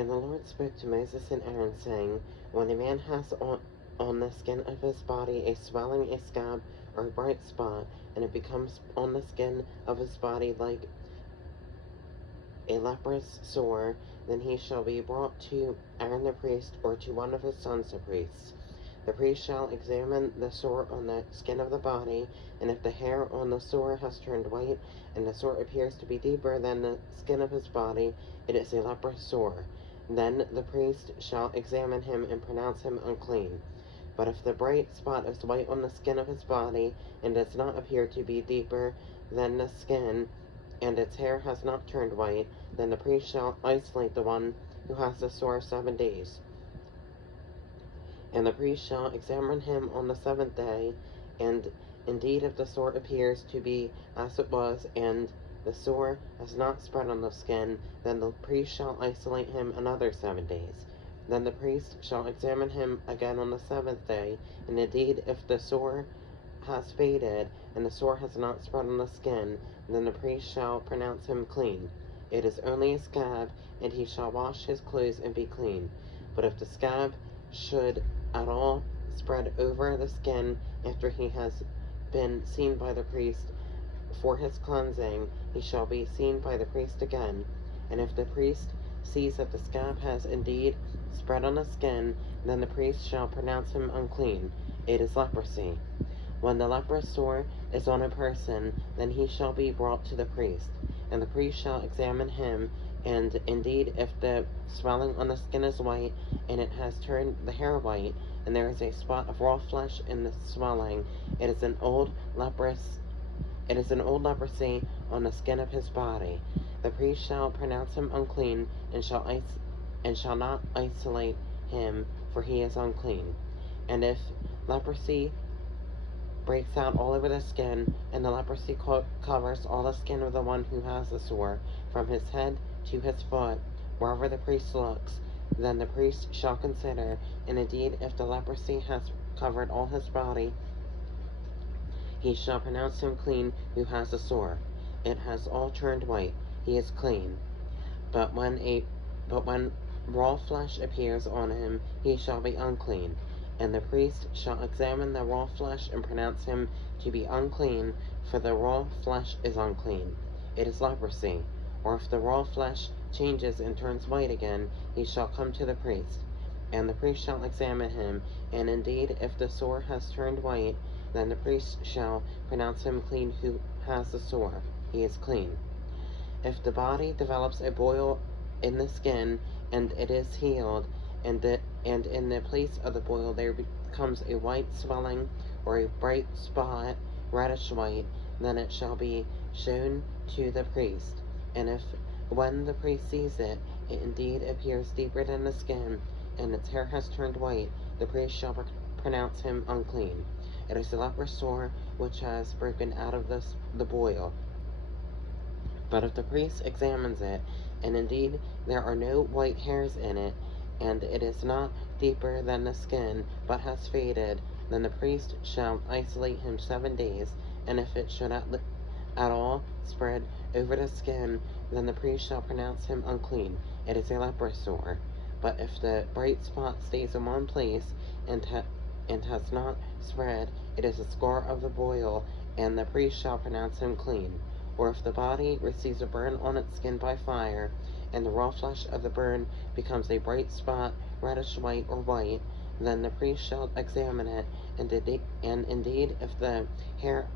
And the Lord spoke to Moses and Aaron, saying, when a man has on the skin of his body a swelling, a scab, or a bright spot, and it becomes on the skin of his body like a leprous sore, then he shall be brought to Aaron the priest, or to one of his sons the priests. The priest shall examine the sore on the skin of the body, and if the hair on the sore has turned white, and the sore appears to be deeper than the skin of his body, it is a leprous sore. Then the priest shall examine him and pronounce him unclean. But if the bright spot is white on the skin of his body, and does not appear to be deeper than the skin, and its hair has not turned white, then the priest shall isolate the one who has the sore 7 days. And the priest shall examine him on the 7th day, and indeed if the sore appears to be as it was, and the sore has not spread on the skin, then the priest shall isolate him another 7 days. Then the priest shall examine him again on the 7th day, and indeed if the sore has faded, and the sore has not spread on the skin, then the priest shall pronounce him clean. It is only a scab, and he shall wash his clothes and be clean. But if the scab should at all spread over the skin after he has been seen by the priest for his cleansing, he shall be seen by the priest again. And if the priest sees that the scab has indeed spread on the skin, then the priest shall pronounce him unclean. It is leprosy. When the leprous sore is on a person, then he shall be brought to the priest, and the priest shall examine him, and indeed if the swelling on the skin is white, and it has turned the hair white, and there is a spot of raw flesh in the swelling, it is an old leprosy on the skin of his body. The priest shall pronounce him unclean, and shall not isolate him, for he is unclean. And if leprosy breaks out all over the skin, and the leprosy covers all the skin of the one who has the sore, from his head to his foot, wherever the priest looks, then the priest shall consider, and indeed if the leprosy has covered all his body, he shall pronounce him clean who has the sore. It has all turned white, he is clean. But when raw flesh appears on him, he shall be unclean. And the priest shall examine the raw flesh and pronounce him to be unclean, for the raw flesh is unclean. It is leprosy. Or if the raw flesh changes and turns white again, he shall come to the priest. And the priest shall examine him, and indeed if the sore has turned white, then the priest shall pronounce him clean who has the sore. He is clean. If the body develops a boil in the skin, and it is healed, and in the place of the boil there becomes a white swelling, or a bright spot, reddish white, then it shall be shown to the priest. And if, when the priest sees it, it indeed appears deeper than the skin, and its hair has turned white, the priest shall pronounce him unclean. It is a leprous sore which has broken out of the boil. But if the priest examines it, and indeed there are no white hairs in it, and it is not deeper than the skin, but has faded, then the priest shall isolate him 7 days, and if it should at all spread over the skin, then the priest shall pronounce him unclean. It is a leprous sore. But if the bright spot stays in one place, and has not spread, it is a score of the boil, and the priest shall pronounce him clean. Or if the body receives a burn on its skin by fire, and the raw flesh of the burn becomes a bright spot, reddish white or white, then the priest shall examine it, and indeed if the hair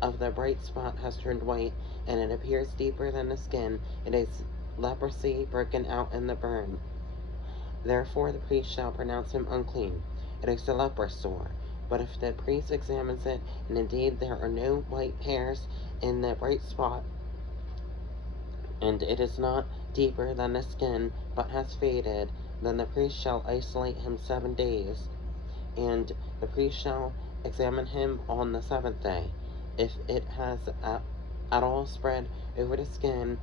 of the bright spot has turned white, and it appears deeper than the skin, it is leprosy broken out in the burn. Therefore the priest shall pronounce him unclean. It is a leprous sore. But if the priest examines it, and indeed there are no white hairs in the bright spot, and it is not deeper than the skin, but has faded, then the priest shall isolate him 7 days, and the priest shall examine him on the 7th day. If it has at all spread over the skin,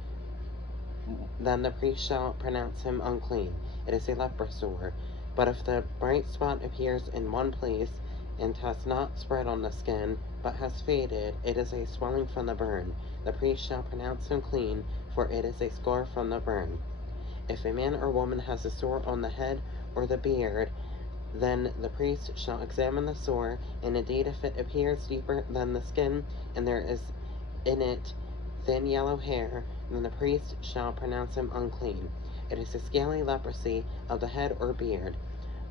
then the priest shall pronounce him unclean. It is a leprous sore. But if the bright spot appears in one place, and has not spread on the skin, but has faded, it is a swelling from the burn. The priest shall pronounce him clean, for it is a score from the burn. If a man or woman has a sore on the head or the beard, then the priest shall examine the sore, and indeed if it appears deeper than the skin, and there is in it thin yellow hair, then the priest shall pronounce him unclean. It is a scaly leprosy of the head or beard.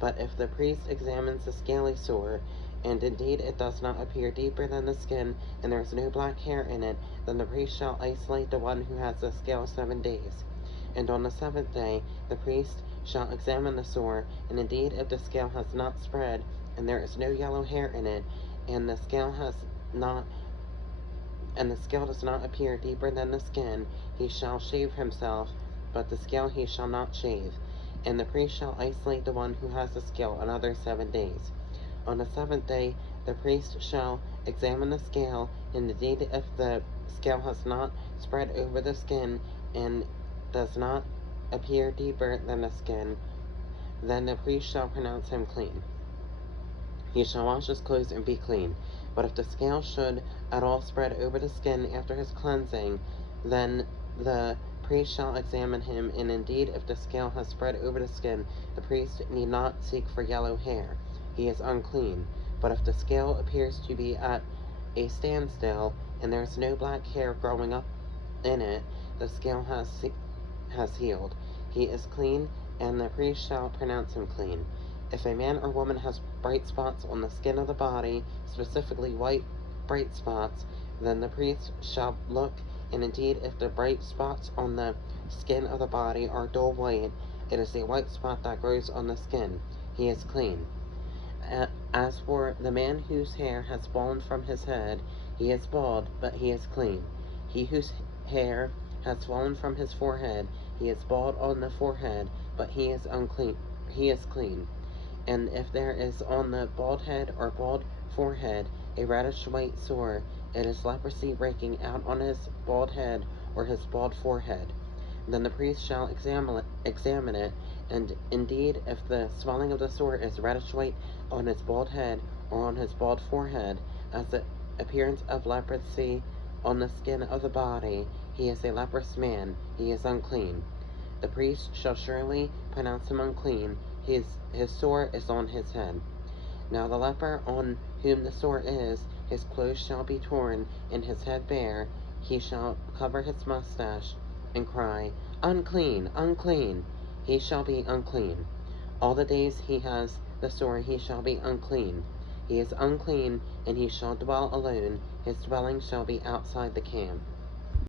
But if the priest examines the scaly sore, and indeed it does not appear deeper than the skin, and there is no black hair in it, then the priest shall isolate the one who has the scale 7 days. And on the 7th day the priest shall examine the sore, and indeed if the scale has not spread, and there is no yellow hair in it, and the scale does not appear deeper than the skin, he shall shave himself, but the scale he shall not shave. And the priest shall isolate the one who has the scale another 7 days. On the 7th day the priest shall examine the scale, and indeed if the scale has not spread over the skin, and does not appear deeper than the skin, then the priest shall pronounce him clean. He shall wash his clothes and be clean. But if the scale should at all spread over the skin after his cleansing, then the priest shall examine him, and indeed if the scale has spread over the skin, the priest need not seek for yellow hair. He is unclean. But if the scale appears to be at a standstill, and there is no black hair growing up in it, the scale has healed. He is clean, and the priest shall pronounce him clean. If a man or woman has bright spots on the skin of the body, specifically white bright spots, then the priest shall look, and indeed if the bright spots on the skin of the body are dull white, it is a white spot that grows on the skin. He is clean. As for the man whose hair has fallen from his head, he is bald, but he is clean. He whose hair has fallen from his forehead, he is bald on the forehead, but he is unclean. He is clean. And if there is on the bald head or bald forehead a reddish white sore, it is leprosy breaking out on his bald head or his bald forehead. Then the priest shall examine it, and indeed if the swelling of the sore is reddish white on his bald head or on his bald forehead, as the appearance of leprosy on the skin of the body, he is a leprous man, he is unclean. The priest shall surely pronounce him unclean. His sore is on his head. Now the leper on whom the sore is, his clothes shall be torn, and his head bare. He shall cover his mustache, and cry, Unclean, unclean! He shall be unclean. All the days he has the sore he shall be unclean. He is unclean, and he shall dwell alone. His dwelling shall be outside the camp.